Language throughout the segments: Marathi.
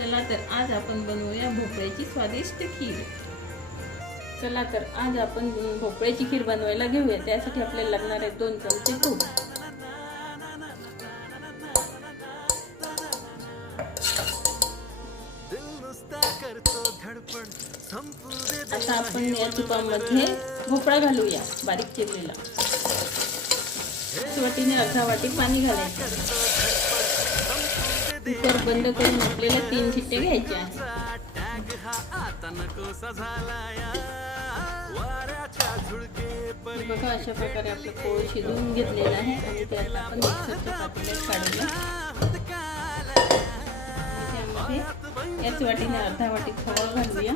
चला तर आज आपण बनवूया भोपळ्याची स्वादिष्ट खीर। चला तर आज आपण भोपळ्याची खीर बनवायला घेऊया। त्यासाठी आपल्याला लागणार आहे 2 चमचे तूप, आता आपण या तुपामध्ये भोपळा घालूया बारीक चिरलेला। वाटीने अर्धा वाटी पाणी घालायचं। कुकर बंद करून आपल्याला 3 शिट्टे घ्यायचे आहेत। बघा अशा प्रकारे आपलं पोळ शिजवून घेतलेलं आहे आणि ते आता आपण मिक्सरच्या पातेल्यात काढूया। त्यामध्ये याच वाटीने अर्धा वाटी खवा घालूया,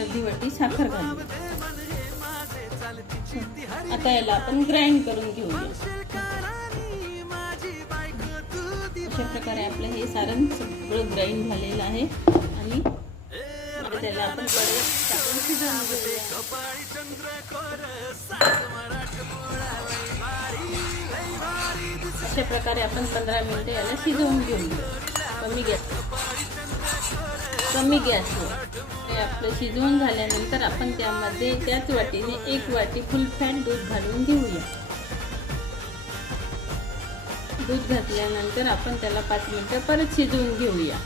अर्धी वाटी साखर घालूया। आता याला आपण ग्राइंड करून घेऊया। अशा प्रकारे आपलं हे सारण सगळं ग्राइंड झालेलं आहे आणि त्याला आपण कढईत टाकून शिजवून घेऊया। अशा प्रकारे आपण 15 मिनिटे याला शिजवून घेऊया कमी गॅसवर। हे आपलं शिजवून झाल्यानंतर आपण त्यामध्ये त्याच वाटीने 1 वाटी फुल फॅट दूध घालून घेऊया। दूध घातल्यानंतर आपण त्याला 5 मिनिटे परत शिजवून घेऊया।